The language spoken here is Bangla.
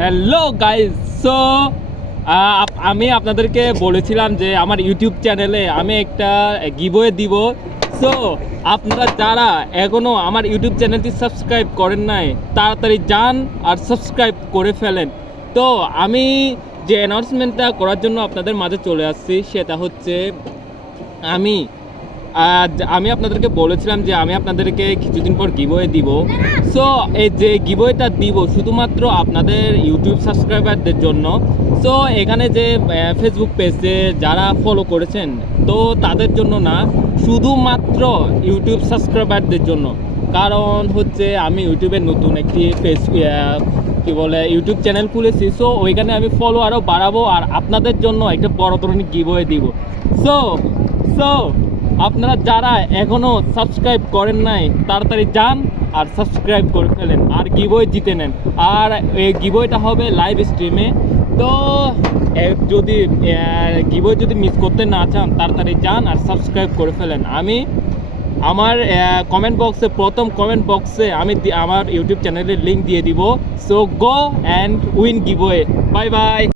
হ্যালো গাইজ সো আমি আপনাদেরকে বলেছিলাম যে আমার ইউটিউব চ্যানেলে আমি একটা গিভওয়ে দিব। সো আপনারা যারা এখনও আমার ইউটিউব চ্যানেলটি সাবস্ক্রাইব করেন নাই, তাড়াতাড়ি যান আর সাবস্ক্রাইব করে ফেলেন। তো, আমি যে অ্যানাউন্সমেন্টটা করার জন্য আপনাদের মাঝে চলে আসছি, সেটা হচ্ছে আমি আমি আপনাদেরকে বলেছিলাম যে আমি আপনাদেরকে কিছুদিন পর গিভওয়ে দিব। সো এই যে গিভওয়েটা দিব শুধুমাত্র আপনাদের ইউটিউব সাবস্ক্রাইবারদের জন্য। সো এখানে যে ফেসবুক পেজে যারা ফলো করেছেন, তো তাদের জন্য না, শুধুমাত্র ইউটিউব সাবস্ক্রাইবারদের জন্য। কারণ হচ্ছে আমি ইউটিউবে নতুন একটি পেজ কি বলে ইউটিউব চ্যানেল খুলেছি। সো ওইখানে আমি ফলো আরও বাড়াবো আর আপনাদের জন্য একটা বড় ধরনের গিভওয়ে দিব। সো সো আপনারা যারা এখনও সাবস্ক্রাইব করেন নাই, তাড়াতাড়ি যান আর সাবস্ক্রাইব করে ফেলেন আর গিবই জিতে নেন। আর এই গিবইটা হবে লাইভ স্ট্রিমে তো যদি গিবই যদি মিস করতে না চান, তাড়াতাড়ি যান আর সাবস্ক্রাইব করে ফেলেন। আমি, আমার কমেন্ট বক্সে প্রথম কমেন্ট বক্সে আমি আমার ইউটিউব চ্যানেলের লিঙ্ক দিয়ে দিব। So go and win giveaway bye bye